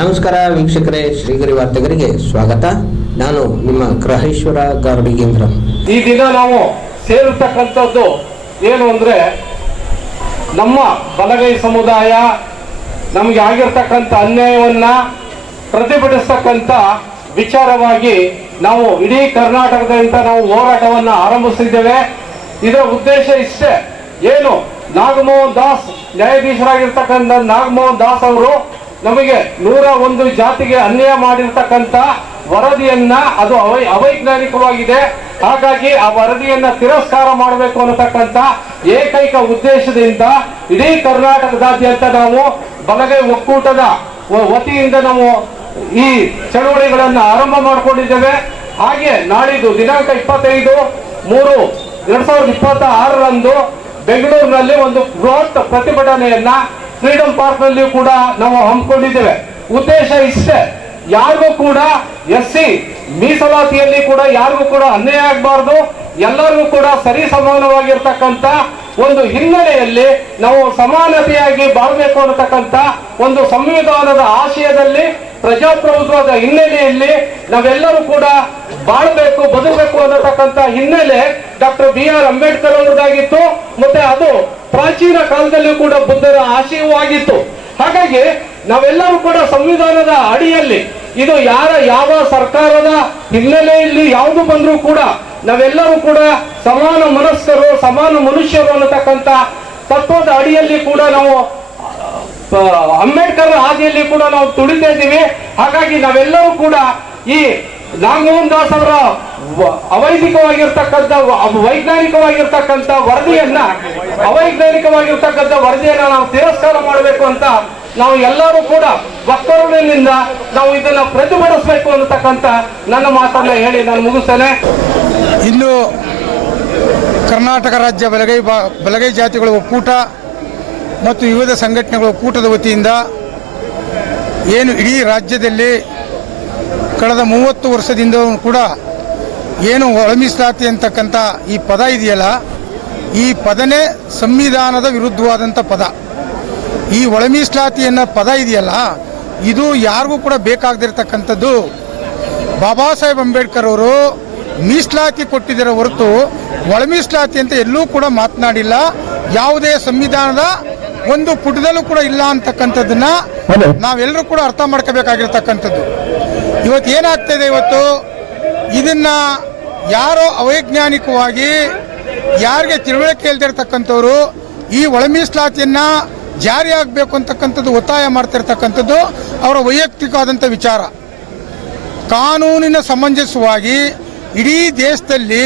ನಮಸ್ಕಾರ ವೀಕ್ಷಕರೇ, ಶ್ರೀಗರಿ ವಾರ್ತೆಗರಿಗೆ ಸ್ವಾಗತ. ನಾನು ನಿಮ್ಮ ಗ್ರಹೇಶ್ವರ ಗಾರ್ಡಿಗೇಂದ್ರ. ಈ ದಿನ ನಾವು ಸೇರಿರ್ತಕ್ಕಂಥದ್ದು ಏನು ಅಂದರೆ, ನಮ್ಮ ಬಲಗೈ ಸಮುದಾಯ ನಮಗೆ ಆಗಿರ್ತಕ್ಕಂಥ ಅನ್ಯಾಯವನ್ನ ಪ್ರತಿಭಟಿಸ್ತಕ್ಕಂಥ ವಿಚಾರವಾಗಿ ನಾವು ಇಡೀ ಕರ್ನಾಟಕದಿಂದ ನಾವು ಹೋರಾಟವನ್ನು ಆರಂಭಿಸಿದ್ದೇವೆ. ಇದರ ಉದ್ದೇಶ ಇಷ್ಟೇ, ಏನು ನಾಗಮೋಹನ್ ದಾಸ್ ನ್ಯಾಯಾಧೀಶರಾಗಿರ್ತಕ್ಕಂಥ ನಾಗಮೋಹನ್ ದಾಸ್ ಅವರು ನಮಗೆ 101 ಜಾತಿಗೆ ಅನ್ಯಾಯ ಮಾಡಿರ್ತಕ್ಕಂಥ ವರದಿಯನ್ನ ಅದು ಅವೈಜ್ಞಾನಿಕವಾಗಿದೆ, ಹಾಗಾಗಿ ಆ ವರದಿಯನ್ನ ತಿರಸ್ಕಾರ ಮಾಡಬೇಕು ಅನ್ನತಕ್ಕಂಥ ಏಕೈಕ ಉದ್ದೇಶದಿಂದ ಇಡೀ ಕರ್ನಾಟಕದಾದ್ಯಂತ ನಾವು ಬಲಗೈ ಒಕ್ಕೂಟದ ವತಿಯಿಂದ ನಾವು ಈ ಚಳವಳಿಗಳನ್ನು ಆರಂಭ ಮಾಡಿಕೊಂಡಿದ್ದೇವೆ. ಹಾಗೆ ನಾಡಿದ್ದು ದಿನಾಂಕ 25/3/2026 ಬೆಂಗಳೂರಿನಲ್ಲಿ ಒಂದು ಬೃಹತ್ ಪ್ರತಿಭಟನೆಯನ್ನ ಫ್ರೀಡಂ ಪಾರ್ಕ್ ನಲ್ಲಿ ಕೂಡ ನಾವು ಹಮ್ಮಿಕೊಂಡಿದ್ದೇವೆ. ಉದ್ದೇಶ ಇಷ್ಟೇ, ಯಾರಿಗೂ ಕೂಡ ಎಸ್ಸಿ ಮೀಸಲಾತಿಯಲ್ಲಿ ಕೂಡ ಯಾರಿಗೂ ಕೂಡ ಅನ್ಯಾಯ ಆಗಬಾರ್ದು, ಎಲ್ಲರಿಗೂ ಕೂಡ ಸರಿ ಸಮಾನವಾಗಿರ್ತಕ್ಕಂಥ ಒಂದು ಹಿನ್ನೆಲೆಯಲ್ಲಿ ನಾವು ಸಮಾನತೆಯಾಗಿ ಬಾಳ್ಬೇಕು ಅನ್ನತಕ್ಕಂಥ ಒಂದು ಸಂವಿಧಾನದ ಆಶಯದಲ್ಲಿ, ಪ್ರಜಾಪ್ರಭುತ್ವದ ಹಿನ್ನೆಲೆಯಲ್ಲಿ ನಾವೆಲ್ಲರೂ ಕೂಡ ಬಾಳ್ಬೇಕು, ಬದುಕಬೇಕು ಅನ್ನತಕ್ಕಂಥ ಹಿನ್ನೆಲೆ ಡಾಕ್ಟರ್ BR ಅಂಬೇಡ್ಕರ್ ಅವರದಾಗಿತ್ತು. ಮತ್ತೆ ಅದು ಪ್ರಾಚೀನ ಕಾಲದಲ್ಲೂ ಕೂಡ ಬುದ್ಧರ ಆಶಯವಾಗಿತ್ತು. ಹಾಗಾಗಿ ನಾವೆಲ್ಲರೂ ಕೂಡ ಸಂವಿಧಾನದ ಅಡಿಯಲ್ಲಿ, ಇದು ಯಾವ ಸರ್ಕಾರದ ಹಿನ್ನೆಲೆಯಲ್ಲಿ ಯಾವುದು ಬಂದರೂ ಕೂಡ ನಾವೆಲ್ಲರೂ ಕೂಡ ಸಮಾನ ಮನಸ್ಕರು, ಸಮಾನ ಮನುಷ್ಯರು ಅನ್ನತಕ್ಕಂಥ ತತ್ವದ ಅಡಿಯಲ್ಲಿ ಕೂಡ ನಾವು ಅಂಬೇಡ್ಕರ್ ಹಾದಿಯಲ್ಲಿ ಕೂಡ ನಾವು ತುಳಿತಾ ಇದ್ದೀವಿ. ಹಾಗಾಗಿ ನಾವೆಲ್ಲರೂ ಕೂಡ ಈ ನಾಗಮೋಹನ್ ದಾಸ್ ಅವರ ಅವೈಜ್ಞಾನಿಕವಾಗಿರ್ತಕ್ಕಂಥ ವರದಿಯನ್ನ ನಾವು ತಿರಸ್ಕಾರ ಮಾಡಬೇಕು ಅಂತ ನಾವು ಎಲ್ಲರೂ ಕೂಡ ಒಕ್ಕೂಟದಿಂದ ನಾವು ಇದನ್ನ ಪ್ರತಿಭಟಿಸಬೇಕು ಅನ್ನತಕ್ಕಂಥ ನನ್ನ ಮಾತನ್ನ ಹೇಳಿ ನಾನು ಮುಗಿಸ್ತೇನೆ. ಇನ್ನು ಕರ್ನಾಟಕ ರಾಜ್ಯ ಬಲಗೈ ಜಾತಿಗಳ ಒಕ್ಕೂಟ ಮತ್ತು ವಿವಿಧ ಸಂಘಟನೆಗಳ ಒಕ್ಕೂಟದ ವತಿಯಿಂದ ಏನು ಇಡೀ ರಾಜ್ಯದಲ್ಲಿ ಕಳೆದ 30 ವರ್ಷದಿಂದ ಕೂಡ ಏನು ಒಳಮೀಸಲಾತಿ ಅಂತಕ್ಕಂಥ ಈ ಪದ ಇದೆಯಲ್ಲ, ಈ ಪದನೇ ಸಂವಿಧಾನದ ವಿರುದ್ಧವಾದಂಥ ಪದ. ಈ ಒಳಮೀಸಲಾತಿಯನ್ನ ಪದ ಇದೆಯಲ್ಲ, ಇದು ಯಾರಿಗೂ ಕೂಡ ಬೇಕಾಗದಿರ್ತಕ್ಕಂಥದ್ದು. ಬಾಬಾ ಸಾಹೇಬ್ ಅಂಬೇಡ್ಕರ್ ಅವರು ಮೀಸಲಾತಿ ಕೊಟ್ಟಿದ್ದರ ಹೊರತು ಒಳಮೀಸಲಾತಿ ಅಂತ ಎಲ್ಲೂ ಕೂಡ ಮಾತನಾಡಿಲ್ಲ. ಯಾವುದೇ ಸಂವಿಧಾನದ ಒಂದು ಪುಟದಲ್ಲೂ ಕೂಡ ಇಲ್ಲ ಅಂತಕ್ಕಂಥದ್ದನ್ನ ನಾವೆಲ್ಲರೂ ಕೂಡ ಅರ್ಥ ಮಾಡ್ಕೋಬೇಕಾಗಿರ್ತಕ್ಕಂಥದ್ದು. ಇವತ್ತು ಏನಾಗ್ತಾ ಇದೆ, ಇದನ್ನ ಯಾರೋ ಅವೈಜ್ಞಾನಿಕವಾಗಿ ಯಾರಿಗೆ ತಿಳುವಳಿಕೆ ಇಲ್ದಿರ್ತಕ್ಕಂಥವ್ರು ಈ ಒಳಮೀಸಲಾತಿಯನ್ನ ಜಾರಿಯಾಗಬೇಕು ಅಂತಕ್ಕಂಥದ್ದು ಒತ್ತಾಯ ಮಾಡ್ತಿರ್ತಕ್ಕಂಥದ್ದು ಅವರ ವೈಯಕ್ತಿಕವಾದಂಥ ವಿಚಾರ. ಕಾನೂನಿನ ಸಮಂಜಸವಾಗಿ ಇಡೀ ದೇಶದಲ್ಲಿ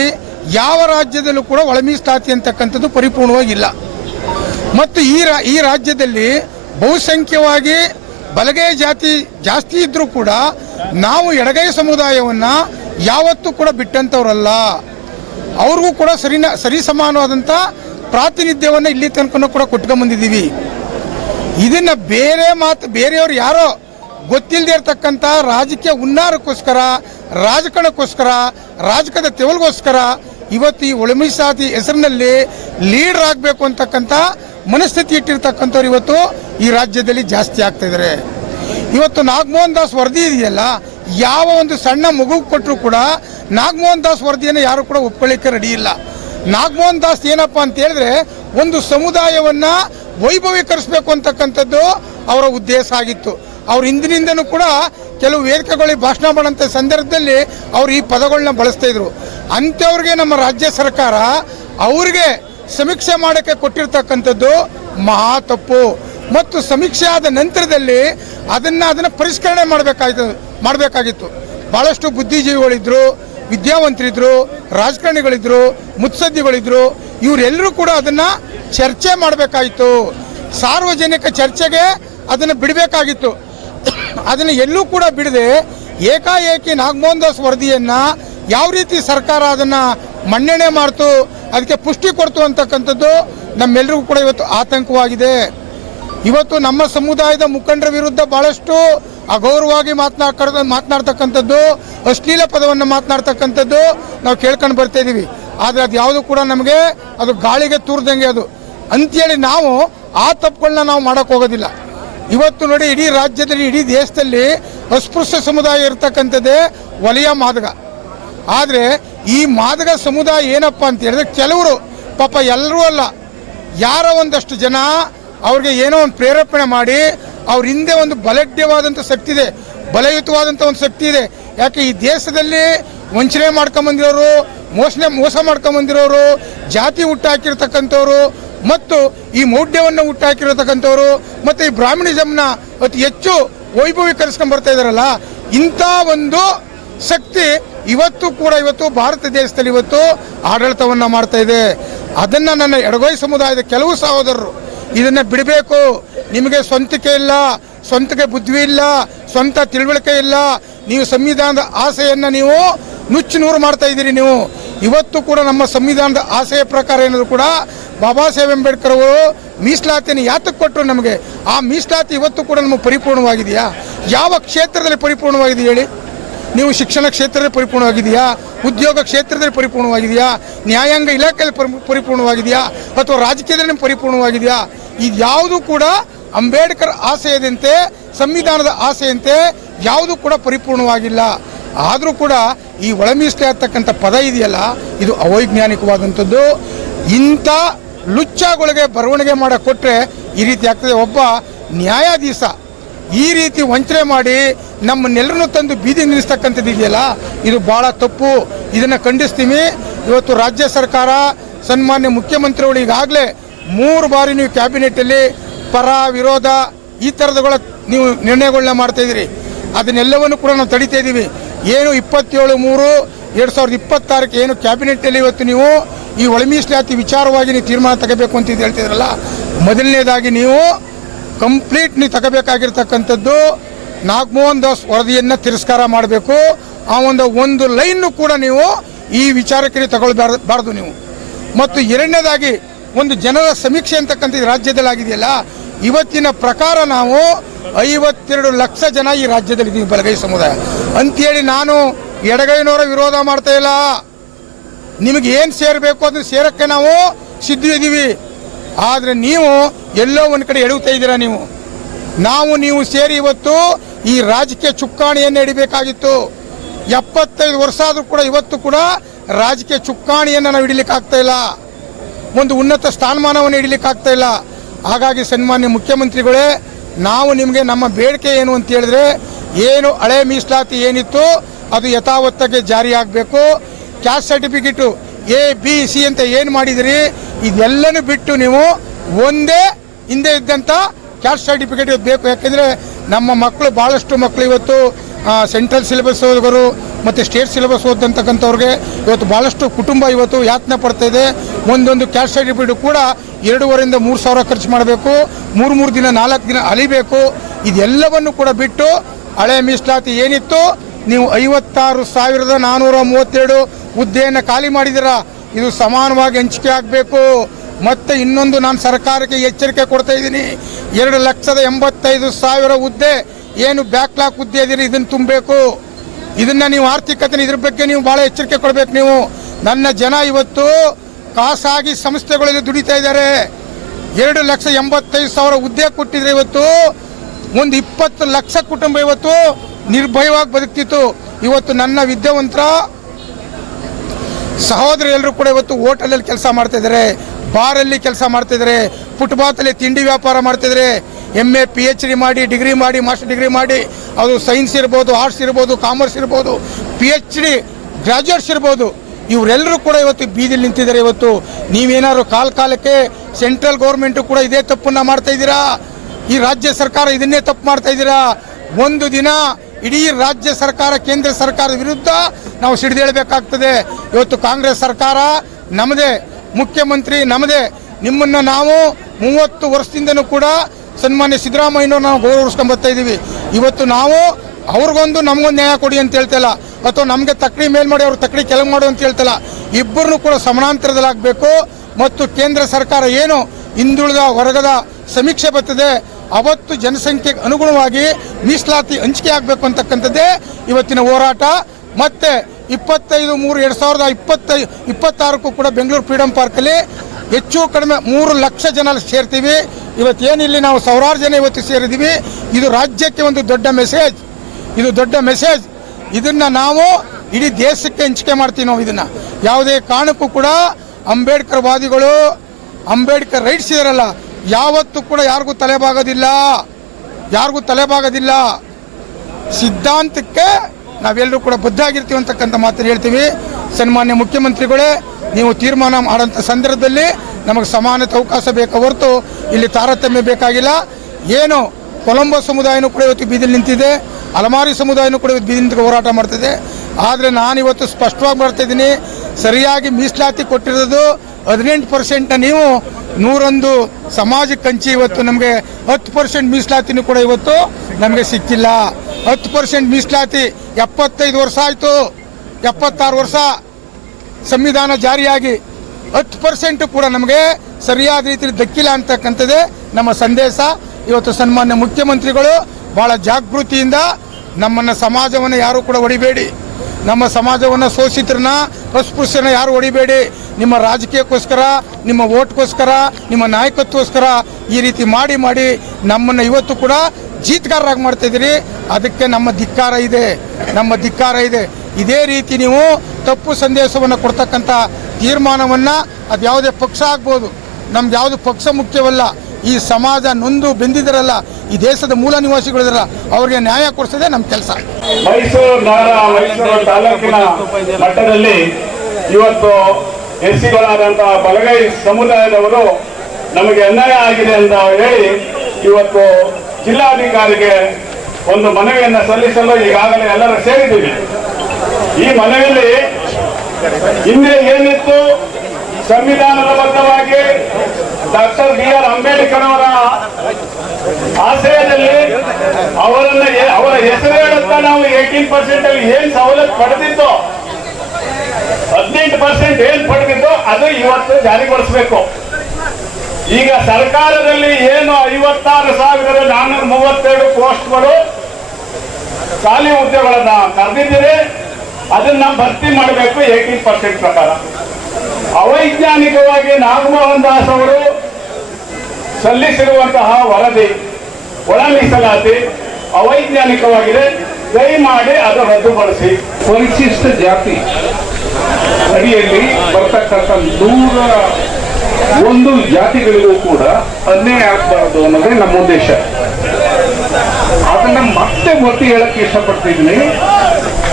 ಯಾವ ರಾಜ್ಯದಲ್ಲೂ ಕೂಡ ಒಳಮೀಸಲಾತಿ ಅಂತಕ್ಕಂಥದ್ದು ಪರಿಪೂರ್ಣವಾಗಿಲ್ಲ. ಮತ್ತು ಈ ರಾಜ್ಯದಲ್ಲಿ ಬಹುಸಂಖ್ಯವಾಗಿ ಬಲಗೈ ಜಾತಿ ಜಾಸ್ತಿ ಇದ್ರೂ ಕೂಡ ನಾವು ಎಡಗೈ ಸಮುದಾಯವನ್ನು ಯಾವತ್ತೂ ಕೂಡ ಬಿಟ್ಟಂಥವ್ರಲ್ಲ. ಅವ್ರಿಗೂ ಕೂಡ ಸರಿ ಸಮಾನವಾದಂಥ ಪ್ರಾತಿನಿಧ್ಯವನ್ನು ಇಲ್ಲಿ ತನಕ ಕೂಡ ಕೊಟ್ಕೊಂಡ್ಬಂದಿದ್ದೀವಿ. ಇದನ್ನು ಬೇರೆಯವರು ಯಾರೋ ಗೊತ್ತಿಲ್ಲದೆ ಇರತಕ್ಕಂಥ ರಾಜಕೀಯ ಹುನ್ನಾರಕ್ಕೋಸ್ಕರ, ರಾಜಕಾರಣಕ್ಕೋಸ್ಕರ, ರಾಜಕೀಯದ ತೆವಲ್ಗೋಸ್ಕರ ಇವತ್ತು ಈ ಒಳಮೀಸಲಾತಿ ಹೆಸರಿನಲ್ಲಿ ಲೀಡರ್ ಆಗಬೇಕು ಅಂತಕ್ಕಂಥ ಮನಸ್ಥಿತಿ ಇಟ್ಟಿರ್ತಕ್ಕಂಥವ್ರು ಇವತ್ತು ಈ ರಾಜ್ಯದಲ್ಲಿ ಜಾಸ್ತಿ ಆಗ್ತಾ ಇದ್ದಾರೆ. ಇವತ್ತು ನಾಗಮೋಹನ್ ದಾಸ್ ವರದಿ ಇದೆಯಲ್ಲ, ಯಾವ ಒಂದು ಸಣ್ಣ ಮಗು ಕೊಟ್ಟರು ಕೂಡ ನಾಗಮೋಹನ್ ದಾಸ್ ವರದಿಯನ್ನು ಯಾರು ಕೂಡ ಒಪ್ಕೊಳ್ಳಿಕ್ಕೆ ರೆಡಿ ಇಲ್ಲ. ನಾಗಮೋಹನ್ ದಾಸ್ ಏನಪ್ಪ ಅಂತ ಹೇಳಿದ್ರೆ ಒಂದು ಸಮುದಾಯವನ್ನ ವೈಭವೀಕರಿಸಬೇಕು ಅಂತಕ್ಕಂಥದ್ದು ಅವರ ಉದ್ದೇಶ ಆಗಿತ್ತು. ಅವ್ರ ಹಿಂದಿನಿಂದನೂ ಕೂಡ ಕೆಲವು ವೇದಿಕೆಗಳಿಗೆ ಭಾಷಣ ಮಾಡೋಂಥ ಸಂದರ್ಭದಲ್ಲಿ ಅವರು ಈ ಪದಗಳನ್ನ ಬಳಸ್ತಾ ಇದ್ರು. ಅಂಥವ್ರಿಗೆ ನಮ್ಮ ರಾಜ್ಯ ಸರ್ಕಾರ ಅವರಿಗೆ ಸಮೀಕ್ಷೆ ಮಾಡೋಕ್ಕೆ ಕೊಟ್ಟಿರ್ತಕ್ಕಂಥದ್ದು ಮಹಾ ತಪ್ಪು. ಮತ್ತು ಸಮೀಕ್ಷೆ ಆದ ನಂತರದಲ್ಲಿ ಅದನ್ನು ಪರಿಷ್ಕರಣೆ ಮಾಡಬೇಕಾಗಿತ್ತು. ಭಾಳಷ್ಟು ಬುದ್ಧಿಜೀವಿಗಳಿದ್ರು, ವಿದ್ಯಾವಂತರಿದ್ರು, ರಾಜಕಾರಣಿಗಳಿದ್ರು, ಮುತ್ಸದ್ದಿಗಳಿದ್ರು. ಇವರೆಲ್ಲರೂ ಕೂಡ ಅದನ್ನು ಚರ್ಚೆ ಮಾಡಬೇಕಾಗಿತ್ತು. ಸಾರ್ವಜನಿಕ ಚರ್ಚೆಗೆ ಅದನ್ನು ಬಿಡಬೇಕಾಗಿತ್ತು. ಅದನ್ನು ಎಲ್ಲೂ ಕೂಡ ಬಿಡದೆ ಏಕಾಏಕಿ ನಾಗಮೋಹನ್ ದಾಸ್ ವರದಿಯನ್ನು ಯಾವ ರೀತಿ ಸರ್ಕಾರ ಅದನ್ನು ಮನ್ನಣೆ ಮಾಡ್ತು, ಅದಕ್ಕೆ ಪುಷ್ಟಿ ಕೊಡ್ತು ಅಂತಕ್ಕಂಥದ್ದು ನಮ್ಮೆಲ್ಲರಿಗೂ ಕೂಡ ಇವತ್ತು ಆತಂಕವಾಗಿದೆ. ಇವತ್ತು ನಮ್ಮ ಸಮುದಾಯದ ಮುಖಂಡರ ವಿರುದ್ಧ ಭಾಳಷ್ಟು ಅಗೌರವವಾಗಿ ಮಾತನಾಡ್ತಕ್ಕಂಥದ್ದು, ಅಶ್ಲೀಲ ಪದವನ್ನು ಮಾತನಾಡ್ತಕ್ಕಂಥದ್ದು ನಾವು ಕೇಳ್ಕೊಂಡು ಬರ್ತಾ ಇದ್ದೀವಿ. ಆದರೆ ಅದು ಯಾವುದು ಕೂಡ ನಮಗೆ ಅದು ಗಾಳಿಗೆ ತೂರ್ದಂಗೆ ಅದು ಅಂತೇಳಿ ನಾವು ಆ ತಪ್ಪುಗಳನ್ನ ನಾವು ಮಾಡೋಕ್ಕೆ ಹೋಗೋದಿಲ್ಲ. ಇವತ್ತು ನೋಡಿ ಇಡೀ ರಾಜ್ಯದಲ್ಲಿ ಇಡೀ ದೇಶದಲ್ಲಿ ಅಸ್ಪೃಶ್ಯ ಸಮುದಾಯ ಇರ್ತಕ್ಕಂಥದ್ದೇ ವಲಯ ಮಾದಗ. ಆದರೆ ಈ ಮಾದಗ ಸಮುದಾಯ ಏನಪ್ಪ ಅಂತ ಹೇಳಿದ್ರೆ ಕೆಲವರು ಪಾಪ ಎಲ್ಲರೂ ಅಲ್ಲ, ಯಾರೋ ಒಂದಷ್ಟು ಜನ ಅವ್ರಿಗೆ ಏನೋ ಒಂದು ಪ್ರೇರೇಪಣೆ ಮಾಡಿ ಅವ್ರ ಹಿಂದೆ ಒಂದು ಬಲಢ್ಯವಾದಂಥ ಶಕ್ತಿ ಇದೆ, ಬಲಯುತವಾದಂಥ ಒಂದು ಶಕ್ತಿ ಇದೆ. ಯಾಕೆ ಈ ದೇಶದಲ್ಲಿ ವಂಚನೆ ಮಾಡ್ಕೊಂಬಂದಿರೋರು, ಮೋಸ ಮಾಡ್ಕೊಂಬಂದಿರೋರು, ಜಾತಿ ಹುಟ್ಟಾಕಿರ್ತಕ್ಕಂಥವ್ರು ಮತ್ತು ಈ ಮೌಢ್ಯವನ್ನು ಹುಟ್ಟಾಕಿರತಕ್ಕಂಥವ್ರು ಮತ್ತು ಈ ಬ್ರಾಹ್ಮಣಿಸಮ್ನ ಅತಿ ಹೆಚ್ಚು ವೈಭವೀಕರಿಸ್ಕೊಂಡು ಬರ್ತಾ ಇದ್ದಾರಲ್ಲ, ಇಂಥ ಒಂದು ಶಕ್ತಿ ಇವತ್ತು ಭಾರತ ದೇಶದಲ್ಲಿ ಇವತ್ತು ಆಡಳಿತವನ್ನು ಮಾಡ್ತಾ ಇದೆ. ಅದನ್ನು ನನ್ನ ಎಡಗೈ ಸಮುದಾಯದ ಕೆಲವು ಸಹೋದರರು ಇದನ್ನು ಬಿಡಬೇಕು. ನಿಮಗೆ ಸ್ವಂತಿಕೆ ಇಲ್ಲ, ಸ್ವಂತಕ್ಕೆ ಬುದ್ಧಿ ಇಲ್ಲ, ಸ್ವಂತ ತಿಳುವಳಿಕೆ ಇಲ್ಲ, ನೀವು ಸಂವಿಧಾನದ ಆಸೆಯನ್ನು ನೀವು ನುಚ್ಚು ನೂರು ಮಾಡ್ತಾ ಇದ್ದೀರಿ. ನೀವು ಇವತ್ತು ಕೂಡ ನಮ್ಮ ಸಂವಿಧಾನದ ಆಸೆಯ ಪ್ರಕಾರ ಏನಾದರೂ ಕೂಡ ಬಾಬಾ ಸಾಹೇಬ್ ಅಂಬೇಡ್ಕರ್ ಅವರು ಮೀಸಲಾತಿಯನ್ನು ಯಾತಕ್ಕೆ ಕೊಟ್ಟರು ನಮಗೆ? ಆ ಮೀಸಲಾತಿ ಇವತ್ತು ಕೂಡ ನಮಗೆ ಪರಿಪೂರ್ಣವಾಗಿದೆಯಾ? ಯಾವ ಕ್ಷೇತ್ರದಲ್ಲಿ ಪರಿಪೂರ್ಣವಾಗಿದೆ ಹೇಳಿ? ನೀವು ಶಿಕ್ಷಣ ಕ್ಷೇತ್ರದಲ್ಲಿ ಪರಿಪೂರ್ಣವಾಗಿದೆಯಾ? ಉದ್ಯೋಗ ಕ್ಷೇತ್ರದಲ್ಲಿ ಪರಿಪೂರ್ಣವಾಗಿದೆಯಾ? ನ್ಯಾಯಾಂಗ ಇಲಾಖೆಯಲ್ಲಿ ಪರಿಪೂರ್ಣವಾಗಿದೆಯಾ? ಅಥವಾ ರಾಜಕೀಯದಲ್ಲಿ ಪರಿಪೂರ್ಣವಾಗಿದೆಯಾ? ಇದ್ಯಾವುದು ಕೂಡ ಅಂಬೇಡ್ಕರ್ ಆಶಯದಂತೆ, ಸಂವಿಧಾನದ ಆಸೆಯಂತೆ ಯಾವುದೂ ಕೂಡ ಪರಿಪೂರ್ಣವಾಗಿಲ್ಲ. ಆದರೂ ಕೂಡ ಈ ಒಳ ಮೀಸಲಾಗಿರ್ತಕ್ಕಂಥ ಪದ ಇದೆಯಲ್ಲ, ಇದು ಅವೈಜ್ಞಾನಿಕವಾದಂಥದ್ದು. ಇಂಥ ಲುಚ್ಚಾಗಳಿಗೆ ಬರವಣಿಗೆ ಮಾಡಕ್ಕೆ ಕೊಟ್ಟರೆ ಈ ರೀತಿ ಆಗ್ತದೆ. ಒಬ್ಬ ನ್ಯಾಯಾಧೀಶ ಈ ರೀತಿ ವಂಚನೆ ಮಾಡಿ ನಮ್ಮನ್ನೆಲ್ಲರನ್ನೂ ತಂದು ಬೀದಿ ನಿಲ್ಲಿಸ್ತಕ್ಕಂಥದ್ದು ಇದೆಯಲ್ಲ, ಇದು ಭಾಳ ತಪ್ಪು. ಇದನ್ನು ಖಂಡಿಸ್ತೀವಿ. ಇವತ್ತು ರಾಜ್ಯ ಸರ್ಕಾರ, ಸನ್ಮಾನ್ಯ ಮುಖ್ಯಮಂತ್ರಿಗಳು ಈಗಾಗಲೇ 3 ಬಾರಿ ನೀವು ಕ್ಯಾಬಿನೆಟ್ಟಲ್ಲಿ ಪರ ವಿರೋಧ ಈ ಥರದಗಳ ನೀವು ನಿರ್ಣಯಗಳನ್ನ ಮಾಡ್ತಾಯಿದ್ದೀರಿ. ಅದನ್ನೆಲ್ಲವನ್ನು ಕೂಡ ನಾವು ತಡಿತಾ ಇದ್ದೀವಿ. ಏನು 27/3/2026 ಏನು ಕ್ಯಾಬಿನೆಟ್ಟಲ್ಲಿ ಇವತ್ತು ನೀವು ಈ ಒಳ ಮೀಸಲಾತಿ ವಿಚಾರವಾಗಿ ನೀವು ತೀರ್ಮಾನ ತಗೋಬೇಕು ಅಂತ ಹೇಳ್ತಿದ್ರಲ್ಲ, ಮೊದಲನೇದಾಗಿ ನೀವು ಕಂಪ್ಲೀಟ್ ನೀವು ತಗೋಬೇಕಾಗಿರ್ತಕ್ಕಂಥದ್ದು ನಾಗಮೋಹನ್ ದಾಸ್ ವರದಿಯನ್ನು ತಿರಸ್ಕಾರ ಮಾಡಬೇಕು. ಆ ಒಂದು ಲೈನ್ನು ಕೂಡ ನೀವು ಈ ವಿಚಾರಕ್ಕೆ ನೀವು ತಗೊಳ್ಬಾರ್ದು ನೀವು. ಮತ್ತು ಎರಡನೇದಾಗಿ ಒಂದು ಜನರ ಸಮೀಕ್ಷೆ ಅಂತಕ್ಕಂಥದ್ದು ರಾಜ್ಯದಲ್ಲಿ ಆಗಿದೆಯಲ್ಲ, ಇವತ್ತಿನ ಪ್ರಕಾರ ನಾವು 52 ಲಕ್ಷ ಜನ ಈ ರಾಜ್ಯದಲ್ಲಿ ಇದ್ದೀವಿ ಬಲಗೈ ಸಮುದಾಯ ಅಂಥೇಳಿ ನಾನು ಎಡಗೈನವರ ವಿರೋಧ ಮಾಡ್ತಾ ಇಲ್ಲ. ನಿಮಗೆ ಏನು ಸೇರಬೇಕು ಅದನ್ನು ಸೇರಕ್ಕೆ ನಾವು ಸಿದ್ಧ ಇದ್ದೀವಿ. ಆದರೆ ನೀವು ಎಲ್ಲೋ ಒಂದು ಕಡೆ ಎಡುತ್ತಾ ಇದ್ದೀರಾ. ನೀವು ಸೇರಿ ಇವತ್ತು ಈ ರಾಜಕೀಯ ಚುಕ್ಕಾಣಿಯನ್ನು ಹಿಡಿಬೇಕಾಗಿತ್ತು. 75 ವರ್ಷ ಆದರೂ ಕೂಡ ಇವತ್ತು ಕೂಡ ರಾಜಕೀಯ ಚುಕ್ಕಾಣಿಯನ್ನು ನಾವು ಹಿಡಿಲಿಕ್ಕೆ ಆಗ್ತಾ ಇಲ್ಲ, ಒಂದು ಉನ್ನತ ಸ್ಥಾನಮಾನವನ್ನು ಹಿಡಿಲಿಕ್ಕೆ ಆಗ್ತಾ ಇಲ್ಲ. ಹಾಗಾಗಿ ಸನ್ಮಾನ್ಯ ಮುಖ್ಯಮಂತ್ರಿಗಳೇ, ನಾವು ನಿಮಗೆ ನಮ್ಮ ಬೇಡಿಕೆ ಏನು ಅಂತ ಹೇಳಿದ್ರೆ, ಏನು ಹಳೆ ಮೀಸಲಾತಿ ಏನಿತ್ತು ಅದು ಯಥಾವತ್ತಾಗಿ ಜಾರಿ ಆಗಬೇಕು. ಕ್ಯಾಸ್ಟ್ ಸರ್ಟಿಫಿಕೇಟು ABC ಅಂತ ಏನು ಮಾಡಿದಿರಿ ಇದೆಲ್ಲನೂ ಬಿಟ್ಟು ನೀವು ಒಂದೇ ಹಿಂದೆ ಇದ್ದಂಥ ಕ್ಯಾಸ್ಟ್ ಸರ್ಟಿಫಿಕೇಟ್ ಬೇಕು. ಯಾಕೆಂದರೆ ನಮ್ಮ ಮಕ್ಕಳು, ಭಾಳಷ್ಟು ಮಕ್ಕಳು ಇವತ್ತು ಸೆಂಟ್ರಲ್ ಸಿಲೆಬಸ್ ಓದೋರು ಮತ್ತು ಸ್ಟೇಟ್ ಸಿಲೆಬಸ್ ಓದಂತಕ್ಕಂಥವ್ರಿಗೆ ಇವತ್ತು ಭಾಳಷ್ಟು ಕುಟುಂಬ ಇವತ್ತು ಯಾತನೆ ಪಡ್ತಾ ಇದೆ. ಒಂದೊಂದು ಕ್ಯಾಸ್ಟ್ ಸರ್ಟಿಫಿಕೇಟ್ ಕೂಡ 2,500 3 ಸಾವಿರ ಖರ್ಚು ಮಾಡಬೇಕು, 3 ದಿನ 4 ದಿನ ಅಲಿಬೇಕು. ಇದೆಲ್ಲವನ್ನು ಕೂಡ ಬಿಟ್ಟು ಹಳೆ ಮೀಸಲಾತಿ ಏನಿತ್ತು ನೀವು 56,432 ಹುದ್ದೆಯನ್ನು ಖಾಲಿ ಮಾಡಿದ್ದೀರಾ. ಇದು ಸಮಾನವಾಗಿ ಹಂಚಿಕೆ ಆಗಬೇಕು. ಮತ್ತು ಇನ್ನೊಂದು ನಾನು ಸರ್ಕಾರಕ್ಕೆ ಎಚ್ಚರಿಕೆ ಕೊಡ್ತಾ ಇದ್ದೀನಿ, 2,85,000 ಹುದ್ದೆ ಏನು ಬ್ಯಾಕ್ಲಾಗ್ ಹುದ್ದೆ ಇದೀರಿ ಇದನ್ನು ತುಂಬಬೇಕು. ಇದನ್ನು ನೀವು ಆರ್ಥಿಕತೆ ಇದ್ರ ಬಗ್ಗೆ ನೀವು ಭಾಳ ಎಚ್ಚರಿಕೆ ಕೊಡಬೇಕು. ನೀವು ನನ್ನ ಜನ ಇವತ್ತು ಖಾಸಗಿ ಸಂಸ್ಥೆಗಳಲ್ಲಿ ದುಡಿತಾ ಇದ್ದಾರೆ. 2,85,000 ಹುದ್ದೆ ಕೊಟ್ಟಿದ್ರೆ ಇವತ್ತು ಒಂದು 20 ಲಕ್ಷ ಕುಟುಂಬ ಇವತ್ತು ನಿರ್ಭಯವಾಗಿ ಬದುಕ್ತಿತ್ತು. ಇವತ್ತು ನನ್ನ ವಿದ್ಯಾವಂತರ ಸಹೋದರ ಎಲ್ಲರೂ ಕೂಡ ಇವತ್ತು ಹೋಟೆಲಲ್ಲಿ ಕೆಲಸ ಮಾಡ್ತಾ ಇದ್ದಾರೆ, ಬಾರಲ್ಲಿ ಕೆಲಸ ಮಾಡ್ತಾ ಇದ್ದಾರೆ, ಫುಟ್ಪಾತಲ್ಲಿ ತಿಂಡಿ ವ್ಯಾಪಾರ ಮಾಡ್ತಿದ್ದಾರೆ. MA PhD ಮಾಡಿ, ಡಿಗ್ರಿ ಮಾಡಿ, ಮಾಸ್ಟರ್ ಡಿಗ್ರಿ ಮಾಡಿ, ಅದು ಸೈನ್ಸ್ ಇರ್ಬೋದು, ಆರ್ಟ್ಸ್ ಇರ್ಬೋದು, ಕಾಮರ್ಸ್ ಇರ್ಬೋದು, PhD ಗ್ರಾಜ್ಯುಯೇಟ್ಸ್ ಇರ್ಬೋದು, ಇವರೆಲ್ಲರೂ ಕೂಡ ಇವತ್ತು ಬೀದಿಲಿ ನಿಂತಿದ್ದಾರೆ. ಇವತ್ತು ನೀವೇನಾದ್ರು ಕಾಲಕ್ಕೆ ಸೆಂಟ್ರಲ್ ಗೌರ್ಮೆಂಟು ಕೂಡ ಇದೇ ತಪ್ಪನ್ನು ಮಾಡ್ತಾ ಇದ್ದೀರಾ, ಈ ರಾಜ್ಯ ಸರ್ಕಾರ ಇದನ್ನೇ ತಪ್ಪು ಮಾಡ್ತಾ ಇದ್ದೀರಾ. ಒಂದು ದಿನ ಇಡೀ ರಾಜ್ಯ ಸರ್ಕಾರ ಕೇಂದ್ರ ಸರ್ಕಾರದ ವಿರುದ್ಧ ನಾವು ಸಿಡಿದೇಳಬೇಕಾಗ್ತದೆ. ಇವತ್ತು ಕಾಂಗ್ರೆಸ್ ಸರ್ಕಾರ ನಮ್ಮದೇ, ಮುಖ್ಯಮಂತ್ರಿ ನಮ್ಮದೇ. ನಿಮ್ಮನ್ನು ನಾವು 30 ವರ್ಷದಿಂದನೂ ಕೂಡ ಸನ್ಮಾನ್ಯ ಸಿದ್ದರಾಮಯ್ಯನವ್ರು ನಾವು ಗೌರವಿಸ್ಕೊಂಡು ಬರ್ತಾ ಇದ್ದೀವಿ. ಇವತ್ತು ನಾವು ಅವ್ರಿಗೊಂದು ನಮಗೊಂದು ನ್ಯಾಯ ಕೊಡಿ ಅಂತ ಹೇಳ್ತಿಲ್ಲ, ಅಥವಾ ನಮಗೆ ತಕ್ಕಡಿ ಮೇಲ್ ಮಾಡಿ ಅವ್ರು ತಕ್ಕಡಿ ಕೆಳಗೆ ಮಾಡು ಅಂತ ಹೇಳ್ತಿಲ್ಲ. ಇಬ್ಬರನ್ನು ಕೂಡ ಸಮಾನಾಂತರದಲ್ಲಾಗಬೇಕು. ಮತ್ತು ಕೇಂದ್ರ ಸರ್ಕಾರ ಏನು ಹಿಂದುಳಿದ ವರ್ಗದ ಸಮೀಕ್ಷೆ ಬರ್ತದೆ ಅವತ್ತು ಜನಸಂಖ್ಯೆಗೆ ಅನುಗುಣವಾಗಿ ಮೀಸಲಾತಿ ಹಂಚಿಕೆ ಆಗಬೇಕು ಅಂತಕ್ಕಂಥದ್ದೇ ಇವತ್ತಿನ ಹೋರಾಟ. ಮತ್ತು 25/3/2026 ಕೂಡ ಬೆಂಗಳೂರು ಫ್ರೀಡಮ್ ಪಾರ್ಕಲ್ಲಿ ಹೆಚ್ಚು ಕಡಿಮೆ 3 ಲಕ್ಷ ಜನ ಸೇರ್ತೀವಿ. ಇವತ್ತೇನಿಲ್ಲಿ ನಾವು ಸಾವಿರಾರು ಜನ ಇವತ್ತು ಸೇರಿದ್ದೀವಿ. ಇದು ರಾಜ್ಯಕ್ಕೆ ಒಂದು ದೊಡ್ಡ ಮೆಸೇಜ್. ಇದು ದೊಡ್ಡ ಮೆಸೇಜ್. ಇದನ್ನು ನಾವು ಇಡೀ ದೇಶಕ್ಕೆ ಹಂಚಿಕೆ ಮಾಡ್ತೀವಿ. ನಾವು ಇದನ್ನು ಯಾವುದೇ ಕಾರಣಕ್ಕೂ ಕೂಡ ಅಂಬೇಡ್ಕರ್ ವಾದಿಗಳು, ಅಂಬೇಡ್ಕರ್ ರೈಟ್ಸ್ ಇದಾರಲ್ಲ, ಯಾವತ್ತೂ ಕೂಡ ಯಾರಿಗೂ ತಲೆಬಾಗೋದಿಲ್ಲ. ಸಿದ್ಧಾಂತಕ್ಕೆ ನಾವೆಲ್ಲರೂ ಕೂಡ ಬದ್ಧಾಗಿರ್ತೀವಿ ಅಂತಕ್ಕಂಥ ಮಾತನ್ನು ಹೇಳ್ತೀವಿ. ಸನ್ಮಾನ್ಯ ಮುಖ್ಯಮಂತ್ರಿಗಳೇ, ನೀವು ತೀರ್ಮಾನ ಮಾಡೋಂಥ ಸಂದರ್ಭದಲ್ಲಿ ನಮಗೆ ಸಮಾನತೆ ಅವಕಾಶ ಬೇಕು ಹೊರತು ಇಲ್ಲಿ ತಾರತಮ್ಯ ಬೇಕಾಗಿಲ್ಲ. ಏನು ಕೊಲಂಬೋ ಸಮುದಾಯನೂ ಕೂಡ ಇವತ್ತು ಬೀದಿಲಿ ನಿಂತಿದೆ, ಅಲಮಾರಿ ಸಮುದಾಯನೂ ಕೂಡ ಇವತ್ತು ಬೀದಿ ನಿಂತು ಹೋರಾಟ ಮಾಡ್ತಿದೆ. ಆದರೆ ನಾನಿವತ್ತು ಸ್ಪಷ್ಟವಾಗಿ ಬರ್ತಾಯಿದ್ದೀನಿ, ಸರಿಯಾಗಿ ಮೀಸಲಾತಿ ಕೊಟ್ಟಿರೋದು 18%. ನೀವು 101 ಸಮಾಜಕ್ಕೆ ಹಂಚಿ ಇವತ್ತು ನಮಗೆ 10% ಮೀಸಲಾತಿನೂ ಕೂಡ ಇವತ್ತು ನಮಗೆ ಸಿಕ್ಕಿಲ್ಲ. 10% ಮೀಸಲಾತಿ 75 ವರ್ಷ ಆಯಿತು, 76 ವರ್ಷ ಸಂವಿಧಾನ ಜಾರಿಯಾಗಿ 10% ಕೂಡ ನಮಗೆ ಸರಿಯಾದ ರೀತಿಯಲ್ಲಿ ದಕ್ಕಿಲ್ಲ ಅಂತಕ್ಕಂಥದ್ದೇ ನಮ್ಮ ಸಂದೇಶ. ಇವತ್ತು ಸನ್ಮಾನ್ಯ ಮುಖ್ಯಮಂತ್ರಿಗಳು ಭಾಳ ಜಾಗೃತಿಯಿಂದ ನಮ್ಮನ್ನು ಸಮಾಜವನ್ನು ಯಾರೂ ಕೂಡ ಹೊಡಿಬೇಡಿ, ನಮ್ಮ ಸಮಾಜವನ್ನು ಶೋಷಿತರನ್ನ ಅಸ್ಪೃಶ್ಯನ ಯಾರು ಹೊಡಿಬೇಡಿ, ನಿಮ್ಮ ರಾಜಕೀಯಕ್ಕೋಸ್ಕರ, ನಿಮ್ಮ ಓಟ್ಗೋಸ್ಕರ, ನಿಮ್ಮ ನಾಯಕತ್ವಕ್ಕೋಸ್ಕರ ಈ ರೀತಿ ಮಾಡಿ ನಮ್ಮನ್ನು ಇವತ್ತು ಕೂಡ ಜೀತಗಾರರಾಗಿ ಮಾಡ್ತಾಯಿದ್ದೀರಿ. ಅದಕ್ಕೆ ನಮ್ಮ ಧಿಕ್ಕಾರ ಇದೆ. ಇದೇ ರೀತಿ ನೀವು ತಪ್ಪು ಸಂದೇಶವನ್ನು ಕೊಡ್ತಕ್ಕಂಥ ತೀರ್ಮಾನವನ್ನು, ಅದು ಯಾವುದೇ ಪಕ್ಷ ಆಗ್ಬೋದು, ನಮ್ಗೆ ಯಾವುದು ಪಕ್ಷ ಮುಖ್ಯವಲ್ಲ. ಈ ಸಮಾಜ ನೊಂದು ಬೆಂದಿದ್ದಾರಲ್ಲ, ಈ ದೇಶದ ಮೂಲ ನಿವಾಸಿಗಳಿದಾರಲ್ಲ, ಅವರಿಗೆ ನ್ಯಾಯ ಕೊಡಿಸೋದೇ ನಮ್ಮ ಕೆಲಸ. ಮೈಸೂರು ತಾಲೂಕಿನ ಮಟ್ಟದಲ್ಲಿ ಇವತ್ತು ಎಸ್ಸಿಗಳಾದಂತಹ ಬಲಗೈ ಸಮುದಾಯದವರು ನಮಗೆ ಅನ್ಯಾಯ ಆಗಿದೆ ಅಂತ ಹೇಳಿ ಇವತ್ತು ಜಿಲ್ಲಾಧಿಕಾರಿಗೆ ಒಂದು ಮನವಿಯನ್ನು ಸಲ್ಲಿಸಲು ಈಗಾಗಲೇ ಎಲ್ಲರೂ ಸೇರಿದ್ದೀವಿ. ಈ ಮನವಿಯಲ್ಲಿ ಹಿಂದೆ ಏನಿತ್ತು, ಸಂವಿಧಾನದ ಬದ್ಧವಾಗಿ ಡಾಕ್ಟರ್ BR ಅಂಬೇಡ್ಕರ್ ಅವರ ಆಶಯದಲ್ಲಿ ಅವರ ಹೆಸರು ಹೇಳುತ್ತಾ ನಾವು 18% ಅಲ್ಲಿ ಏನ್ ಸವಲತ್ತು ಪಡೆದಿದ್ದೋ, 18% ಏನ್ ಪಡೆದಿದ್ದೋ ಅದು ಇವತ್ತು ಜಾರಿಗೊಳಿಸಬೇಕು. ಈಗ ಸರ್ಕಾರದಲ್ಲಿ ಏನು 56,432 ಪೋಸ್ಟ್ಗಳು ಖಾಲಿ ಹುದ್ದೆಗಳನ್ನ ಕರೆದಿದ್ದೀರಿ, ಅದನ್ನ ಭರ್ತಿ ಮಾಡಬೇಕು 18% ಪ್ರಕಾರ. ಅವೈಜ್ಞಾನಿಕವಾಗಿ ನಾಗಮೋಹನ್ ದಾಸ್ ಅವರು ಸಲ್ಲಿಸಿರುವಂತಹ ವರದಿ ಒಳ ಮೀಸಲಾತಿ ಅವೈಜ್ಞಾನಿಕವಾಗಿದೆ. ದಯಮಾಡಿ ಅದು ರದ್ದುಪಡಿಸಿ. ಪರಿಶಿಷ್ಟ ಜಾತಿ ಅಡಿಯಲ್ಲಿ ಬರ್ತಕ್ಕಂಥ 101 ಜಾತಿಗಳಿಗೂ ಕೂಡ ಅನ್ಯಾಯ ಆಗಬಾರದು ಅನ್ನೋದೇ ನಮ್ಮ ಉದ್ದೇಶ. ಅದನ್ನ ಮತ್ತೆ ಒತ್ತಿ ಹೇಳಕ್ಕೆ ಇಷ್ಟಪಡ್ತಿದ್ದೀನಿ.